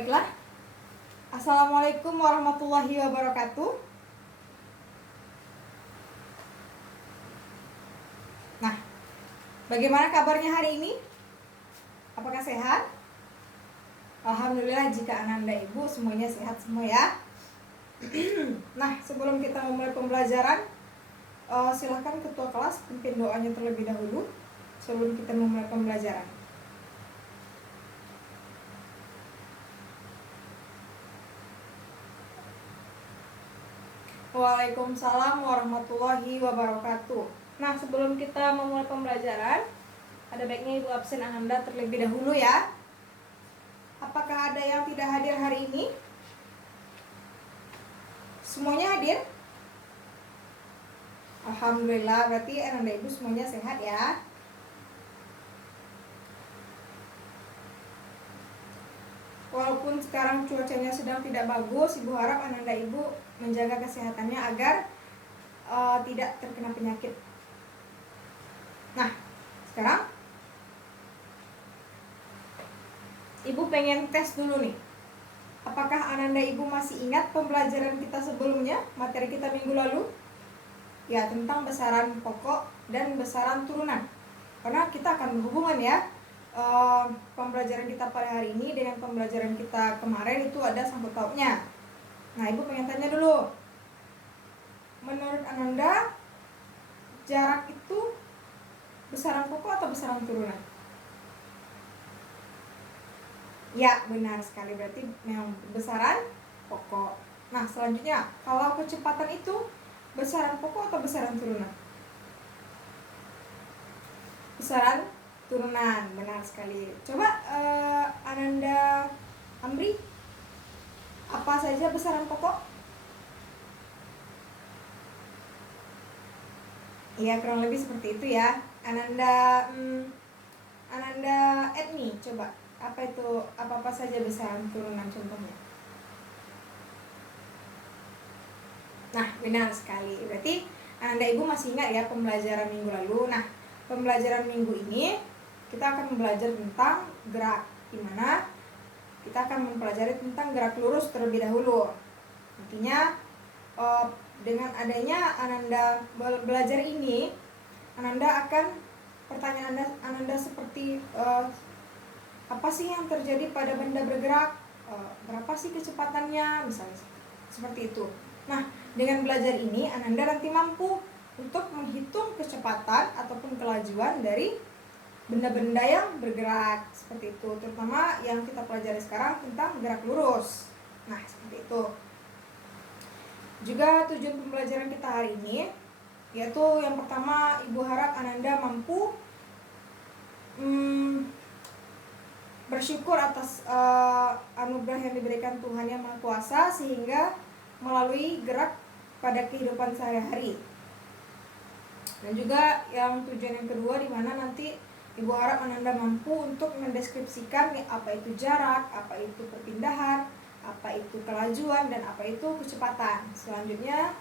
Baiklah, Assalamualaikum warahmatullahi wabarakatuh. Nah, bagaimana kabarnya hari ini? Apakah sehat? Alhamdulillah, jika Ananda Ibu semuanya sehat semua ya. Nah, sebelum kita memulai pembelajaran, silahkan ketua kelas pimpin doanya terlebih dahulu sebelum kita memulai pembelajaran. Waalaikumsalam warahmatullahi wabarakatuh. Nah, sebelum kita memulai pembelajaran, ada baiknya Ibu absen Ananda terlebih dahulu ya. Apakah ada yang tidak hadir hari ini? Semuanya hadir? Alhamdulillah, berarti Ananda Ibu semuanya sehat ya. Walaupun sekarang cuacanya sedang tidak bagus, Ibu harap Ananda Ibu menjaga kesehatannya agar tidak terkena penyakit. Nah, sekarang Ibu pengen tes dulu nih. Apakah Ananda Ibu masih ingat pembelajaran kita sebelumnya, materi kita minggu lalu? Ya, tentang besaran pokok dan besaran turunan. Karena kita akan berhubungan ya. Pembelajaran kita pada hari ini dengan pembelajaran kita kemarin itu ada sangkut pautnya. Nah, Ibu pengen tanya dulu. Menurut Ananda, jarak itu besaran pokok atau besaran turunan? Ya, benar sekali, berarti memang besaran pokok. Nah, selanjutnya, kalau kecepatan itu besaran pokok atau besaran turunan? Besaran turunan, benar sekali. Coba Ananda Amri, apa saja besaran pokok? Iya, kurang lebih seperti itu ya. Ananda Etni, coba apa itu, apa saja besaran turunan contohnya? Nah, benar sekali. Berarti Ananda Ibu masih ingat ya pembelajaran minggu lalu. Nah, pembelajaran minggu ini kita akan belajar tentang gerak, dimana kita akan mempelajari tentang gerak lurus terlebih dahulu. Intinya dengan adanya Ananda belajar ini, Ananda akan pertanyaan Ananda seperti apa sih yang terjadi pada benda bergerak, berapa sih kecepatannya, misalnya seperti itu. Nah, dengan belajar ini Ananda nanti mampu untuk menghitung kecepatan ataupun kelajuan dari benda-benda yang bergerak seperti itu, terutama yang kita pelajari sekarang tentang gerak lurus. Nah, seperti itu. Juga tujuan pembelajaran kita hari ini yaitu yang pertama, Ibu harap Ananda mampu bersyukur atas anugerah yang diberikan Tuhan Yang Maha Kuasa, sehingga melalui gerak pada kehidupan sehari-hari. Dan juga yang tujuan yang kedua, di mana nanti Ibu harap Ananda mampu untuk mendeskripsikan apa itu jarak, apa itu perpindahan, apa itu kelajuan, dan apa itu kecepatan. Selanjutnya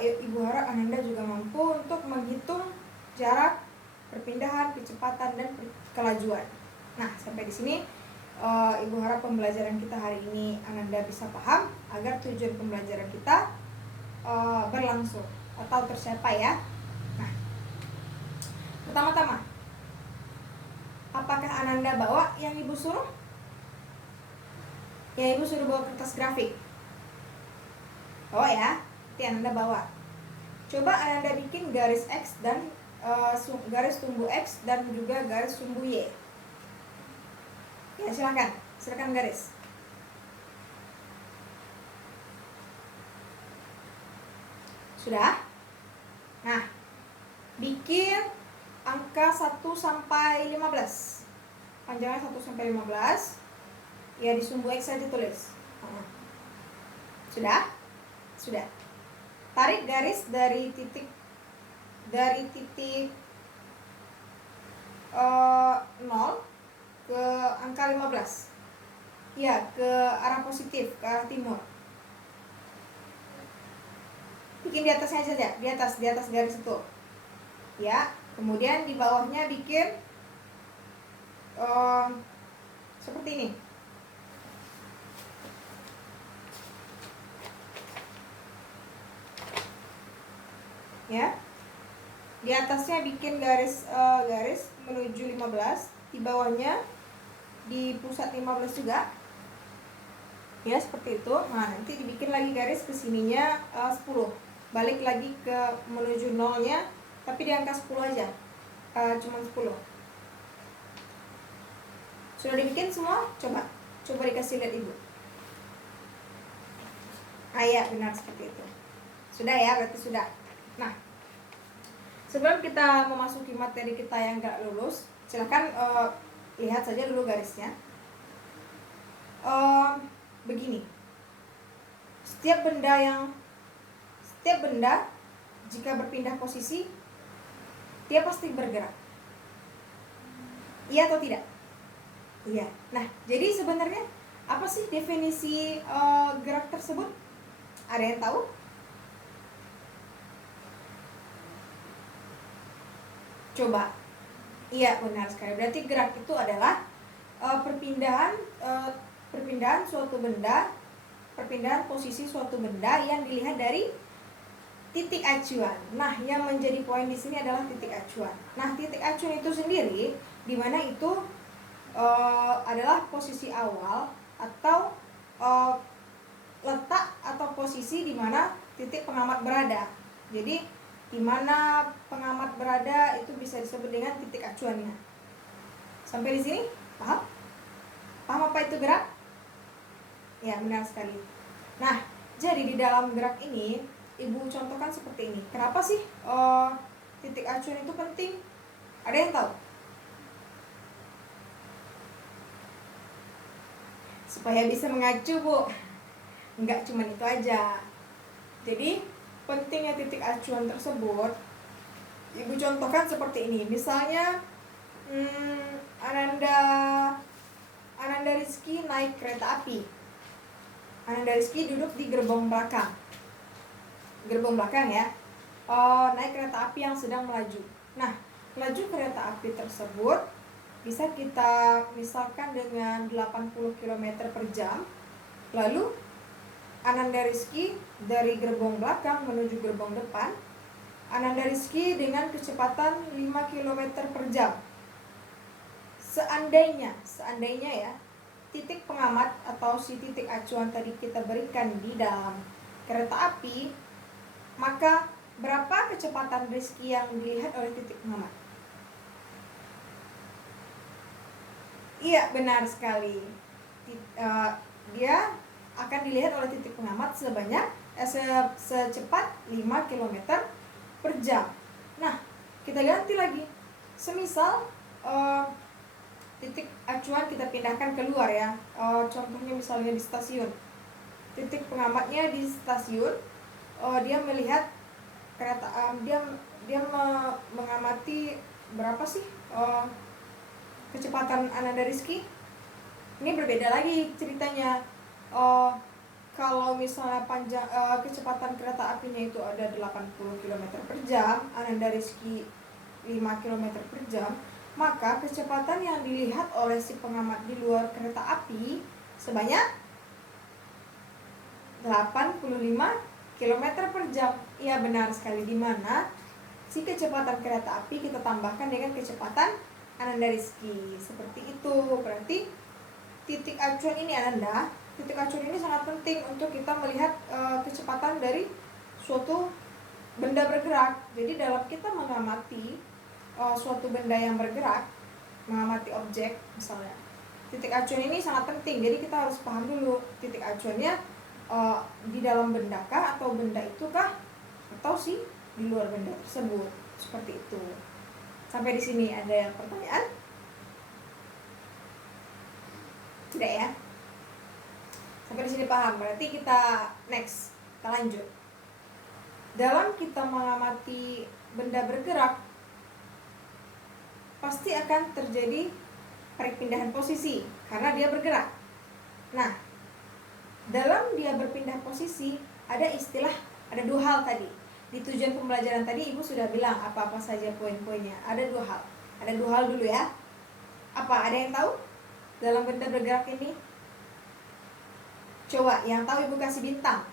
Ibu harap Ananda juga mampu untuk menghitung jarak, perpindahan, kecepatan, dan kelajuan. Nah, sampai di sini Ibu harap pembelajaran kita hari ini Ananda bisa paham agar tujuan pembelajaran kita berlangsung atau tercapai ya. Nah, pertama-tama, apakah Ananda bawa yang Ibu suruh? Ya, Ibu suruh bawa kertas grafik. Bawa ya, nanti Ananda bawa. Coba Ananda bikin garis X dan garis tumbuh X dan juga garis tumbuh Y. Ya, silakan garis. Sudah? Nah, bikin angka 1 sampai 15. Panjangnya 1 sampai 15. Ya, di sumbu X saja tulis. Sudah? Sudah. Tarik garis dari titik 0 ke angka 15. Ya, ke arah positif, ke arah timur. Bikin di atasnya saja, di atas garis itu. Ya, kemudian di bawahnya bikin seperti ini. ya. Di atasnya bikin garis menuju 15, di bawahnya di pusat 15 juga. Ya, seperti itu. Nah, nanti dibikin lagi garis ke sininya 10. Balik lagi ke menuju nolnya, tapi di angka 10 aja. Cuma 10. Sudah dibikin semua? Coba dikasih lihat Ibu. Ya, benar seperti itu. Sudah ya, berarti sudah. Nah, sebelum kita memasuki materi kita yang gak lulus, silahkan lihat saja dulu garisnya. Begini, setiap benda jika berpindah posisi, dia pasti bergerak. Iya atau tidak? Iya. Nah, jadi sebenarnya apa sih definisi gerak tersebut? Ada yang tahu? Coba. Iya, benar sekali. Berarti gerak itu adalah perpindahan suatu benda, perpindahan posisi suatu benda yang dilihat dari titik acuan. Nah, yang menjadi poin di sini adalah titik acuan. Nah, titik acuan itu sendiri di mana itu adalah posisi awal atau letak atau posisi di mana titik pengamat berada. Jadi di mana pengamat berada itu bisa disebut dengan titik acuannya. Sampai di sini paham? Paham apa itu gerak? Ya, benar sekali. Nah, jadi di dalam gerak ini Ibu contohkan seperti ini. Kenapa sih titik acuan itu penting? Ada yang tahu? Supaya bisa mengacu, Bu. Enggak cuma itu aja. Jadi pentingnya titik acuan tersebut Ibu contohkan seperti ini. Misalnya Ananda Rizky naik kereta api. Ananda Rizky duduk di gerbong belakang ya. Naik kereta api yang sedang melaju. Nah, laju kereta api tersebut bisa kita misalkan dengan 80 km per jam. Lalu Ananda Rizky dari gerbong belakang menuju gerbong depan. Ananda Rizky dengan kecepatan 5 km per jam. Seandainya ya, titik pengamat atau si titik acuan tadi kita berikan di dalam kereta api, maka berapa kecepatan Rizky yang dilihat oleh titik pengamat? Iya, benar sekali. Dia akan dilihat oleh titik pengamat secepat 5 km per jam. Nah, kita ganti lagi. Semisal titik acuan kita pindahkan keluar ya. Contohnya misalnya di stasiun. Titik pengamatnya di stasiun, dia melihat kereta, dia mengamati berapa sih kecepatan Ananda Rizky. Ini berbeda lagi ceritanya. Kalau misalnya kecepatan kereta apinya itu ada 80 km per jam, Ananda Rizky 5 km per jam, maka kecepatan yang dilihat oleh si pengamat di luar kereta api sebanyak 85 km per jam. Iya, benar sekali. Di mana si kecepatan kereta api kita tambahkan dengan kecepatan Ananda Rizky. Seperti itu. Berarti titik acuan ini titik acuan ini sangat penting untuk kita melihat kecepatan dari suatu benda bergerak. Jadi dalam kita mengamati suatu benda yang bergerak, mengamati objek misalnya, titik acuan ini sangat penting. Jadi kita harus paham dulu titik acuannya di dalam benda kah, atau benda itu kah, atau sih di luar benda tersebut. Seperti itu. Sampai di sini ada yang pertanyaan? Tidak ya? Sampai di sini paham. Berarti kita next, kita lanjut. Dalam kita mengamati benda bergerak, pasti akan terjadi perpindahan posisi karena dia bergerak. Nah, dalam dia berpindah posisi ada dua hal tadi. Di tujuan pembelajaran tadi Ibu sudah bilang apa-apa saja poin-poinnya. Ada dua hal. Ada dua hal dulu ya. Apa? Ada yang tahu? Dalam benda bergerak ini? Coba yang tahu Ibu kasih bintang.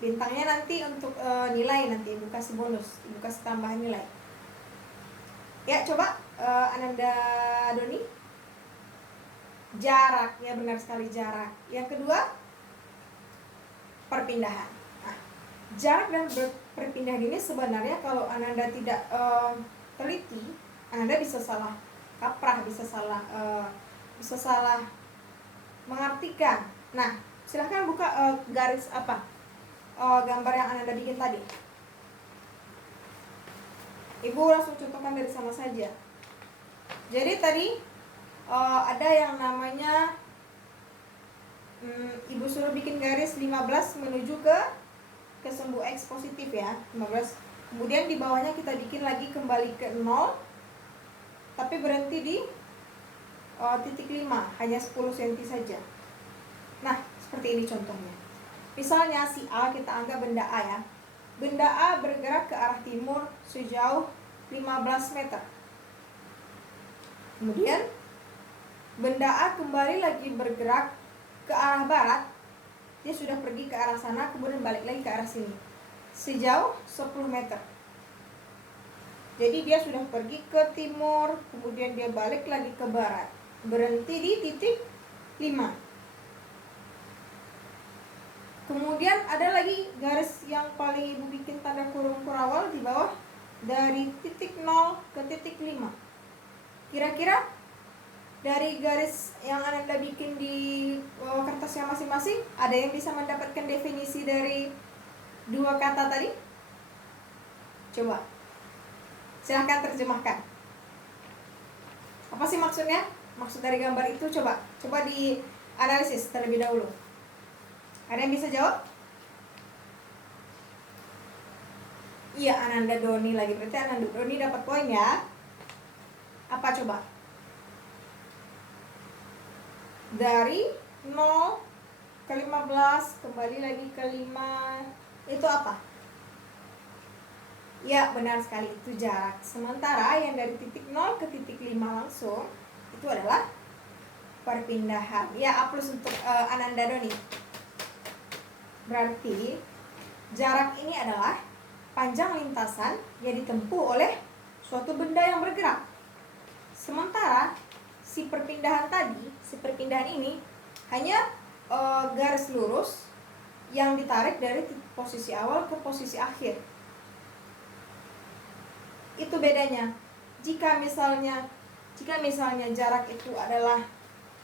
Bintangnya nanti untuk nilai, nanti ibu kasih bonus, ibu kasih tambahan nilai. Ya, coba Ananda Doni. Jarak, ya benar sekali, jarak. Yang kedua, perpindahan. Nah, jarak dan perpindahan ini sebenarnya kalau Ananda tidak teliti, Ananda bisa salah kaprah, bisa salah mengartikan. Nah, silahkan buka garis apa gambar yang Ananda bikin tadi. Ibu langsung contohkan dari sana saja. Jadi tadi ada yang namanya ibu suruh bikin garis 15 menuju ke sumbu X positif ya, 15. Kemudian di bawahnya kita bikin lagi kembali ke 0, tapi berhenti di titik 5, hanya 10 cm saja. Nah, seperti ini contohnya. Misalnya si A, kita anggap benda A ya. Benda A bergerak ke arah timur sejauh 15 meter. Kemudian benda A kembali lagi bergerak ke arah barat. Dia sudah pergi ke arah sana, kemudian balik lagi ke arah sini sejauh 10 meter. Jadi dia sudah pergi ke timur, kemudian dia balik lagi ke barat, berhenti di titik 5. Kemudian ada lagi garis yang paling ibu bikin tanda kurung kurawal di bawah, dari titik 0 ke titik 5. Kira-kira dari garis yang Anda bikin di kertasnya masing-masing, ada yang bisa mendapatkan definisi dari dua kata tadi? Coba, silahkan terjemahkan. Apa sih maksudnya? Maksud dari gambar itu coba dianalisis terlebih dahulu. Ada yang bisa jawab? Iya, Ananda Doni lagi. Berarti Ananda Doni dapat poin ya. Apa coba? Dari 0 ke 15 kembali lagi ke 5, itu apa? Ya, benar sekali, itu jarak. Sementara yang dari titik 0 ke titik 5 langsung, itu adalah perpindahan. Ya, A+ untuk Ananda Doni. Berarti jarak ini adalah panjang lintasan yang ditempuh oleh suatu benda yang bergerak. Sementara si perpindahan ini hanya garis lurus yang ditarik dari posisi awal ke posisi akhir. Itu bedanya. Jika misalnya jarak itu adalah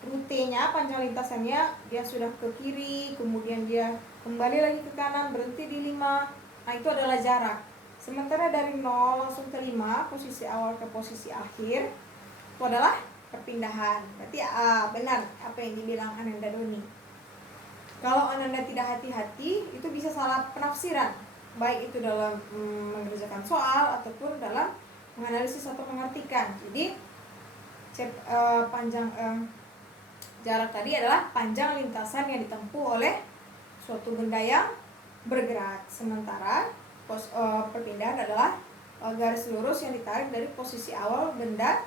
rutenya, panjang lintasannya, dia sudah ke kiri, kemudian dia kembali lagi ke kanan, berhenti di 5. Nah, itu adalah jarak. Sementara dari 0 langsung ke 5, posisi awal ke posisi akhir, itu adalah perpindahan. Berarti benar apa yang dibilang Ananda Doni. Kalau Ananda tidak hati-hati, itu bisa salah penafsiran, baik itu dalam mengerjakan soal ataupun dalam menganalisis atau mengartikan. Jadi jarak tadi adalah panjang lintasan yang ditempuh oleh suatu benda yang bergerak. Sementara perpindahan adalah garis lurus yang ditarik dari posisi awal benda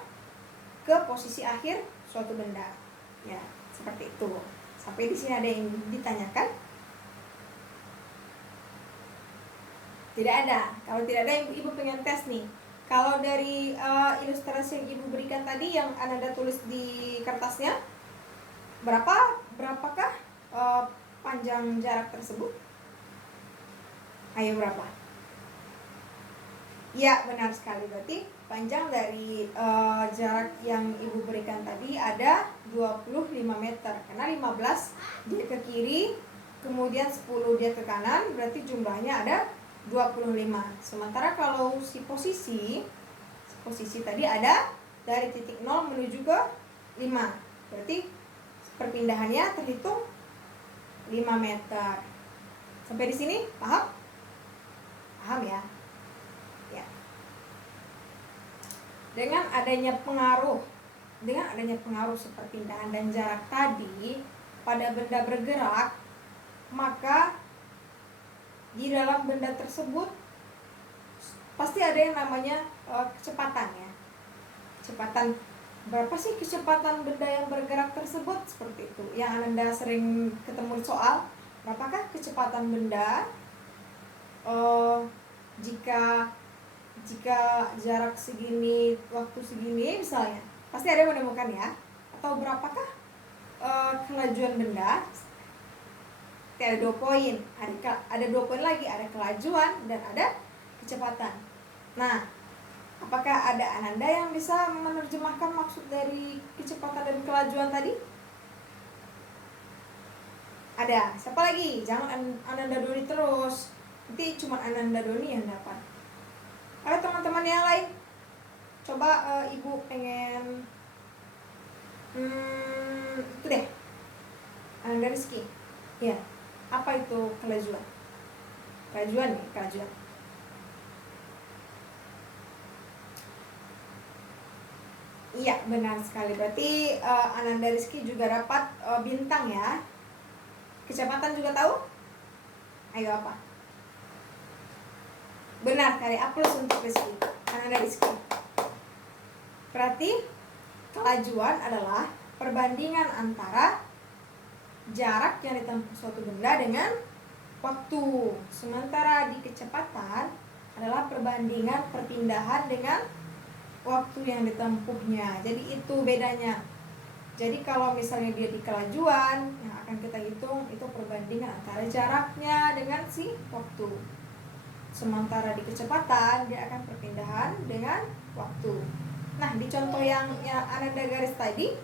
ke posisi akhir suatu benda. Ya, seperti itu. Sampai di sini ada yang ditanyakan? Tidak ada. Kalau tidak ada, ibu pengen tes nih. Kalau dari ilustrasi yang ibu berikan tadi, yang Ananda tulis di kertasnya, berapakah panjang jarak tersebut? Ayo, berapa? Ya, benar sekali. Berarti panjang dari jarak yang ibu berikan tadi ada 25 meter. Karena 15 dia ke kiri, kemudian 10 dia ke kanan, berarti jumlahnya ada 25. Sementara kalau si posisi tadi ada dari titik 0 menuju ke 5. Berarti perpindahannya terhitung 5 meter. Sampai di sini paham? Paham ya? Ya. Dengan adanya pengaruh perpindahan dan jarak tadi pada benda bergerak, maka di dalam benda tersebut pasti ada yang namanya kecepatan ya. Kecepatan, berapa sih kecepatan benda yang bergerak tersebut? Seperti itu yang Anda sering ketemu soal. Berapakah kecepatan benda uh, jika jarak segini, waktu segini misalnya, pasti ada yang menemukan ya. Atau berapakah kelajuan benda? Ada 2 poin, ada 2 poin lagi, ada kelajuan dan ada kecepatan. Nah, apakah ada Ananda yang bisa menerjemahkan maksud dari kecepatan dan kelajuan tadi? Ada. Siapa lagi? Jangan Ananda Doni terus. Nanti cuma Ananda Doni yang dapat. Ayo teman-teman yang lain. Coba ibu pengen itu deh. Ananda Rizky. Ya. Apa itu kelajuan? Kelajuan nih, kelajuan. Iya, benar sekali. Berarti Ananda Rizky juga dapat bintang ya. Kecepatan juga tahu? Ayo apa? Benar kali, A+ untuk Rizky. Ananda Rizky. Berarti kelajuan adalah perbandingan antara jarak yang ditempuh suatu benda dengan waktu. Sementara di kecepatan adalah perbandingan perpindahan dengan waktu yang ditempuhnya. Jadi itu bedanya. Jadi kalau misalnya dia di kelajuan, yang akan kita hitung itu perbandingan antara jaraknya dengan si waktu. Sementara di kecepatan dia akan perpindahan dengan waktu. Nah, di contoh yang Ananda garis tadi,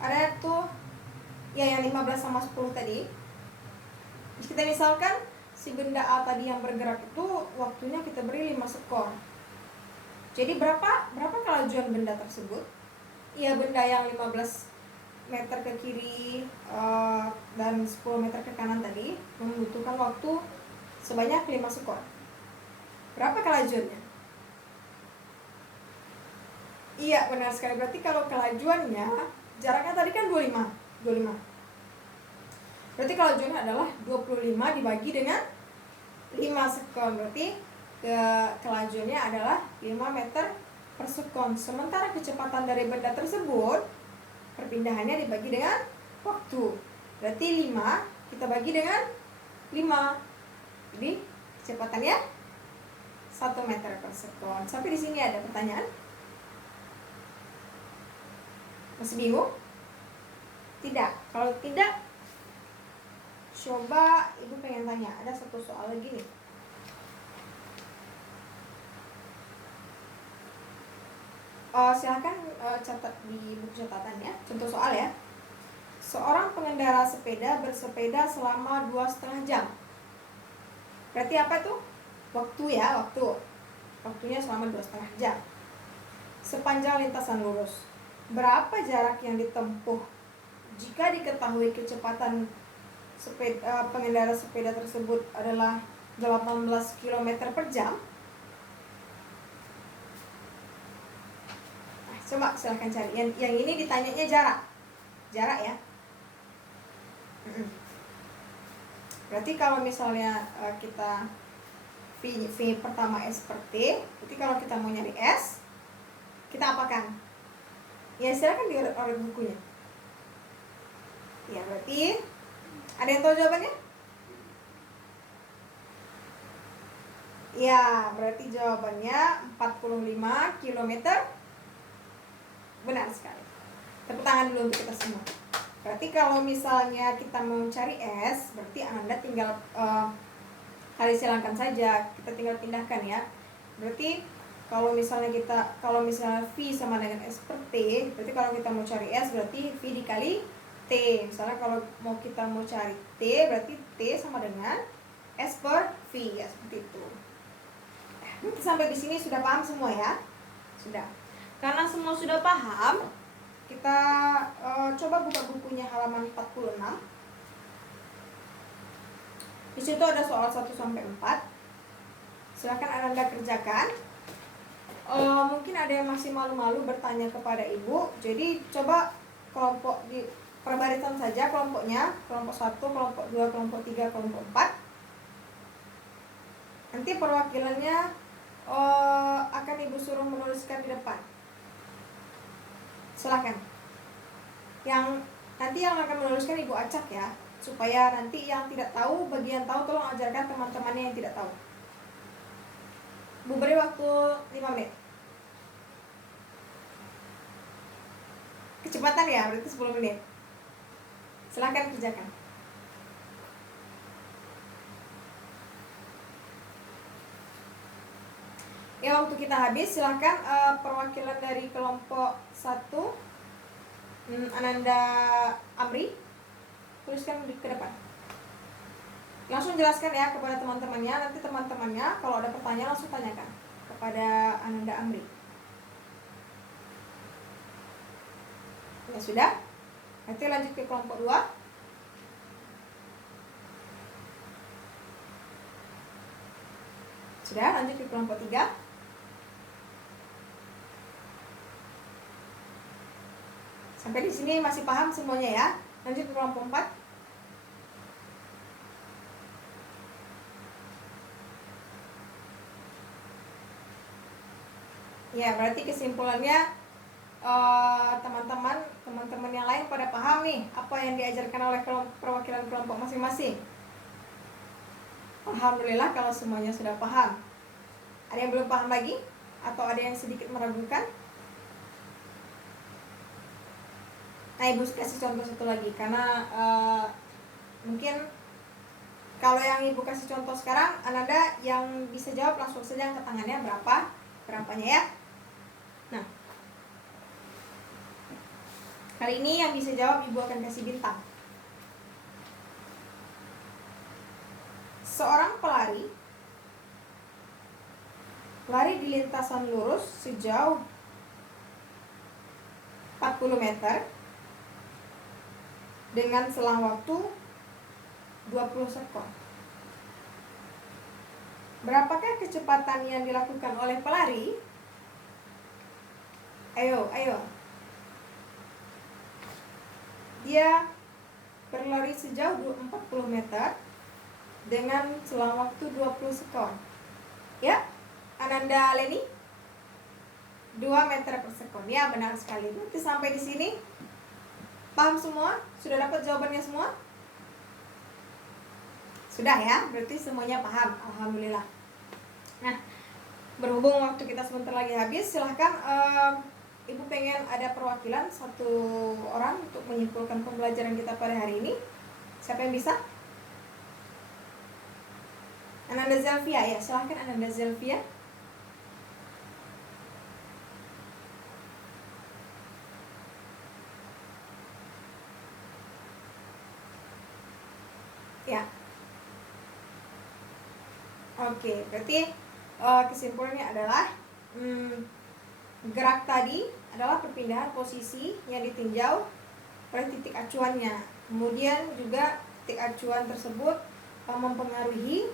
ada tuh ya yang 15 sama 10 tadi. Kita misalkan si benda A tadi yang bergerak itu waktunya kita beri 5 sekon. Jadi berapa kelajuan benda tersebut? Ya, benda yang 15 meter ke kiri dan 10 meter ke kanan tadi membutuhkan waktu sebanyak 5 sekon. Berapa kelajuannya? Iya, benar sekali. Berarti kalau kelajuannya, jaraknya tadi kan 25. Berarti kelajuannya adalah 25 dibagi dengan 5 sekon. Berarti kelajuannya adalah 5 meter per sekon. Sementara kecepatan dari benda tersebut, perpindahannya dibagi dengan waktu. Berarti 5 kita bagi dengan 5. Jadi kecepatannya 1 meter per sekon. Sampai di sini ada pertanyaan? Masih bingung? Tidak. Kalau tidak, coba ibu pengen tanya. Ada satu soal lagi nih. Silahkan catat di buku catatan ya. Contoh soal ya. Seorang pengendara sepeda bersepeda selama 2,5 jam. Berarti apa tuh? Waktu ya, waktu. Waktunya selama 2,5 jam. Sepanjang lintasan lurus. Berapa jarak yang ditempuh jika diketahui kecepatan pengendara sepeda tersebut adalah 18 km per jam? Nah, coba silahkan cari. Yang ini ditanyanya jarak ya. Berarti kalau misalnya kita V pertama S per T, berarti kalau kita mau nyari S, kita apakan? Ya, silakan diorek bukunya. Ya, berarti ada yang tahu jawabannya? Ya, berarti jawabannya 45 km. Benar sekali. Tepuk tangan dulu untuk kita semua. Berarti kalau misalnya kita mau cari S, berarti Anda tinggal kali silangkan saja, kita tinggal pindahkan ya. Berarti kalau misalnya V sama dengan S per T, berarti kalau kita mau cari S berarti V dikali T. Misalnya kalau kita mau cari T, berarti T sama dengan S per V ya, seperti itu. Sampai di sini sudah paham semua ya? Sudah. Karena semua sudah paham, kita coba buka bukunya halaman 46. Di situ ada soal 1 sampai 4. Silakan Anda kerjakan. Mungkin ada yang masih malu-malu bertanya kepada ibu. Jadi coba kelompok di perbarisan saja kelompoknya, kelompok 1, kelompok 2, kelompok 3, kelompok 4. Nanti perwakilannya akan ibu suruh menuliskan di depan. Silakan. Nanti yang akan menuliskan ibu acak ya. supaya nanti yang tidak tahu, bagian tahu tolong ajarkan teman-temannya yang tidak tahu. Bu beri waktu 5 menit. Kecepatan ya, berarti 10 menit. Silahkan kerjakan. Ya, waktu kita habis, silahkan perwakilan dari kelompok 1 Ananda Amri, tuliskan ke depan. Langsung jelaskan ya kepada teman-temannya. Nanti teman-temannya kalau ada pertanyaan langsung tanyakan kepada Ananda Amri. Ya sudah. Nanti lanjut ke kelompok 2. Sudah, lanjut ke kelompok 3. Sampai di sini masih paham semuanya ya. Lanjut ke kelompok 4. Ya, berarti kesimpulannya teman-teman yang lain pada paham nih apa yang diajarkan oleh perwakilan kelompok masing-masing. Alhamdulillah kalau semuanya sudah paham. Ada yang belum paham lagi? Atau ada yang sedikit meragukan? Nah, Ibu kasih contoh satu lagi, karena mungkin kalau yang Ibu kasih contoh sekarang, Ananda yang bisa jawab langsung saja angkat tangannya berapanya ya. Nah, kali ini yang bisa jawab Ibu akan kasih bintang. Seorang pelari lari di lintasan lurus sejauh 40 meter dengan selang waktu 20 sekon. Berapakah kecepatan yang dilakukan oleh pelari? Ayo. Dia berlari sejauh 40 meter dengan selang waktu 20 sekon. Ya, Ananda Leni? 2 meter per sekon. Ya, benar sekali. Berarti sampai di sini paham semua? Sudah dapat jawabannya semua? Sudah ya, berarti semuanya paham. Alhamdulillah. Nah, berhubung waktu kita sebentar lagi habis, silahkan Ibu pengen ada perwakilan 1 orang untuk menyimpulkan pembelajaran kita pada hari ini. Siapa yang bisa? Ananda Zelvia ya, silahkan Ananda Zelvia. Ya. Oke, berarti kesimpulannya adalah gerak tadi adalah perpindahan posisi yang ditinjau oleh titik acuannya. Kemudian juga titik acuan tersebut mempengaruhi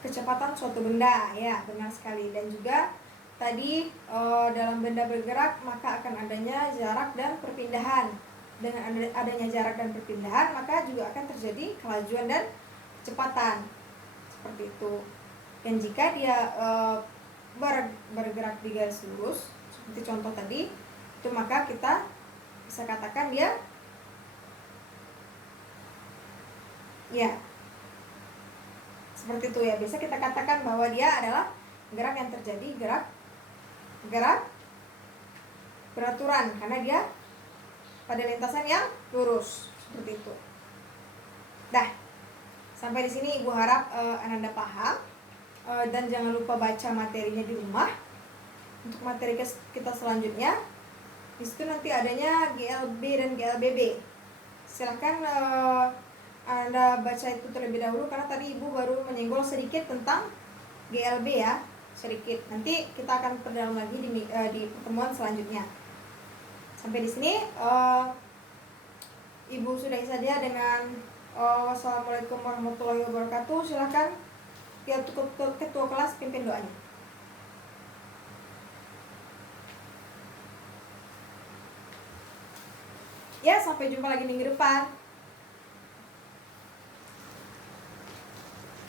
kecepatan suatu benda, ya benar sekali. Dan juga tadi dalam benda bergerak maka akan adanya jarak dan perpindahan. Dengan adanya jarak dan perpindahan maka juga akan terjadi kelajuan dan kecepatan, seperti itu. Dan jika dia bergerak di garis lurus seperti contoh tadi, itu maka kita bisa katakan dia ya seperti itu ya. Bisa kita katakan bahwa dia adalah gerak yang terjadi gerak beraturan karena dia pada lintasan yang lurus, seperti itu. Dah, sampai di sini Ibu harap Ananda paham, dan jangan lupa baca materinya di rumah. Untuk materi kita selanjutnya, di situ nanti adanya GLB dan GLBB. Silahkan Anda baca itu terlebih dahulu karena tadi Ibu baru menyinggol sedikit tentang GLB ya, sedikit. Nanti kita akan perdalam lagi di pertemuan selanjutnya. Sampai di sini Ibu sudahi saja dengan wassalamualaikum warahmatullahi wabarakatuh. Silakan ya ketua kelas pimpin doanya. Ya, sampai jumpa lagi minggu depan.